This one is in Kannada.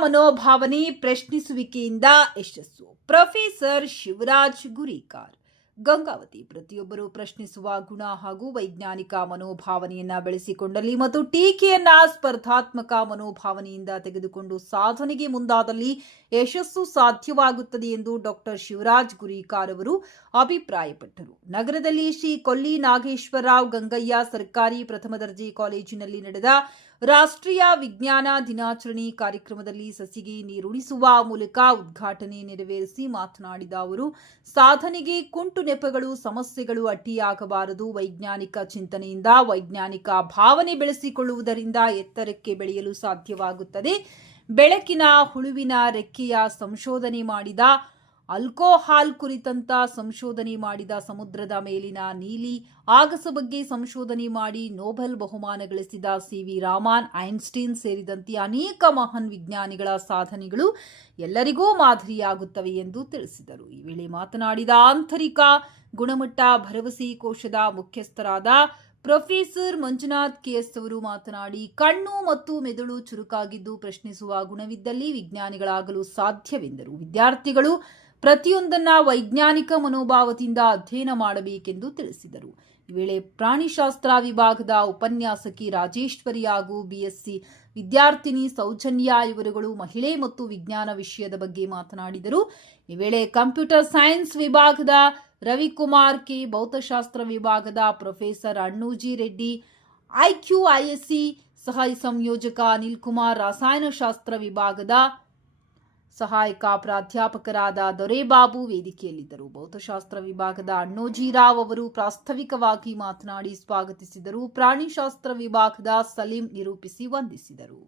ಮನೋಭಾವನೆ ಪ್ರಶ್ನಿಸುವಿಕೆಯಿಂದ ಯಶಸ್ಸು. ಪ್ರೊಫೆಸರ್ ಶಿವರಾಜ್ ಗುರಿಕಾರ್. ಗಂಗಾವತಿ. ಪ್ರತಿಯೊಬ್ಬರು ಪ್ರಶ್ನಿಸುವ ಗುಣ ಹಾಗೂ ವೈಜ್ಞಾನಿಕ ಮನೋಭಾವನೆಯನ್ನ ಬೆಳೆಸಿಕೊಂಡಲ್ಲಿ ಮತ್ತು ಟೀಕೆಯನ್ನ ಸ್ಪರ್ಧಾತ್ಮಕ ಮನೋಭಾವನೆಯಿಂದ ತೆಗೆದುಕೊಂಡು ಸಾಧನೆಗೆ ಮುಂದಾದಲ್ಲಿ ಯಶಸ್ಸು ಸಾಧ್ಯವಾಗುತ್ತದೆ ಎಂದು ಡಾಕ್ಟರ್ ಶಿವರಾಜ್ ಗುರಿಕಾರ್ ಅವರು ಅಭಿಪ್ರಾಯಪಟ್ಟರು. ನಗರದಲ್ಲಿ ಶ್ರೀ ಕೊಲ್ಲಿ ನಾಗೇಶ್ವರರಾವ್ ಗಂಗಯ್ಯ ಸರ್ಕಾರಿ ಪ್ರಥಮ ದರ್ಜೆ ಕಾಲೇಜಿನಲ್ಲಿ ನಡೆದ ರಾಷ್ಟ್ರೀಯ ವಿಜ್ಞಾನ ದಿನಾಚರಣೆ ಕಾರ್ಯಕ್ರಮದಲ್ಲಿ ಸಸಿಗೆ ನೀರುಣಿಸುವ ಮೂಲಕ ಉದ್ಘಾಟನೆ ನೆರವೇರಿಸಿ ಮಾತನಾಡಿದ ಅವರು, ಸಾಧನೆಗೆ ಕುಂಟು ನೆಪಗಳು, ಸಮಸ್ಯೆಗಳು ಅಡ್ಡಿಯಾಗಬಾರದು. ವೈಜ್ಞಾನಿಕ ಚಿಂತನೆಯಿಂದ ವೈಜ್ಞಾನಿಕ ಭಾವನೆ ಬೆಳೆಸಿಕೊಳ್ಳುವುದರಿಂದ ಎತ್ತರಕ್ಕೆ ಬೆಳೆಯಲು ಸಾಧ್ಯವಾಗುತ್ತದೆ. ಬೆಳಕಿನ ಹುಳುವಿನ ರೆಕ್ಕೆಯ ಸಂಶೋಧನೆ ಮಾಡಿದ, ಆಲ್ಕೋಹಾಲ್ ಕುರಿತಂತ ಸಂಶೋಧನೆ ಮಾಡಿದ, ಸಮುದ್ರದ ಮೇಲಿನ ನೀಲಿ ಆಗಸ ಬಗ್ಗೆ ಸಂಶೋಧನೆ ಮಾಡಿ ನೊಬೆಲ್ ಬಹುಮಾನ ಗಳಿಸಿದ ಸಿ.ವಿ. ರಾಮನ್, ಐನ್ಸ್ಟೀನ್ ಸೇರಿದಂತೆ ಅನೇಕ ಮಹಾನ್ ವಿಜ್ಞಾನಿಗಳ ಸಾಧನೆಗಳು ಎಲ್ಲರಿಗೂ ಮಾದರಿಯಾಗುತ್ತವೆ ಎಂದು ತಿಳಿಸಿದರು. ಈ ವೇಳೆ ಮಾತನಾಡಿದ ಆಂತರಿಕ ಗುಣಮಟ್ಟ ಭರವಸೆ ಕೋಶದ ಮುಖ್ಯಸ್ಥರಾದ ಪ್ರೊಫೆಸರ್ ಮಂಜುನಾಥ್ ಕೆಎಸ್ ಅವರು ಮಾತನಾಡಿ, ಕಣ್ಣು ಮತ್ತು ಮೆದುಳು ಚುರುಕಾಗಿದ್ದು ಪ್ರಶ್ನಿಸುವ ಗುಣವಿದ್ದಲ್ಲಿ ವಿಜ್ಞಾನಿಗಳಾಗಲು ಸಾಧ್ಯವೆಂದರು. ವಿದ್ಯಾರ್ಥಿಗಳು ಪ್ರತಿಯೊಂದನ್ನ ವೈಜ್ಞಾನಿಕ ಮನೋಭಾವದಿಂದ ಅಧ್ಯಯನ ಮಾಡಬೇಕೆಂದು ತಿಳಿಸಿದರು. ಈ ವೇಳೆ ಪ್ರಾಣಿಶಾಸ್ತ್ರ ವಿಭಾಗದ ಉಪನ್ಯಾಸಕಿ ರಾಜೇಶ್ವರಿ ಹಾಗೂ ಬಿಎಸ್ಸಿ ವಿದ್ಯಾರ್ಥಿನಿ ಸೌಜನ್ಯ ಇವರುಗಳು ಮಹಿಳೆ ಮತ್ತು ವಿಜ್ಞಾನ ವಿಷಯದ ಬಗ್ಗೆ ಮಾತನಾಡಿದರು. ಈ ವೇಳೆ ಕಂಪ್ಯೂಟರ್ ಸೈನ್ಸ್ ವಿಭಾಗದ ರವಿಕುಮಾರ್ ಕೆ, ಭೌತಶಾಸ್ತ್ರ ವಿಭಾಗದ ಪ್ರೊಫೆಸರ್ ಅಣ್ಣೂಜಿ ರೆಡ್ಡಿ, ಐಕ್ಯೂಐಎಸ್ಸಿ ಸಹ ಸಂಯೋಜಕ ಅನಿಲ್ ಕುಮಾರ್, ರಸಾಯನಶಾಸ್ತ್ರ ವಿಭಾಗದ ಸಹಾಯಕ ಪ್ರಾಧ್ಯಾಪಕರಾದ ದೊರೆಬಾಬು ವೇದಿಕೆಯಲ್ಲಿದ್ದರು. ಭೌತಶಾಸ್ತ್ರ ವಿಭಾಗದ ಅಣ್ಣೋಜಿರಾವ್ ಅವರು ಪ್ರಾಸ್ತಾವಿಕವಾಗಿ ಮಾತನಾಡಿ ಸ್ವಾಗತಿಸಿದರು. ಪ್ರಾಣಿಶಾಸ್ತ್ರ ವಿಭಾಗದ ಸಲೀಂ ನಿರೂಪಿಸಿ ವಂದಿಸಿದರು.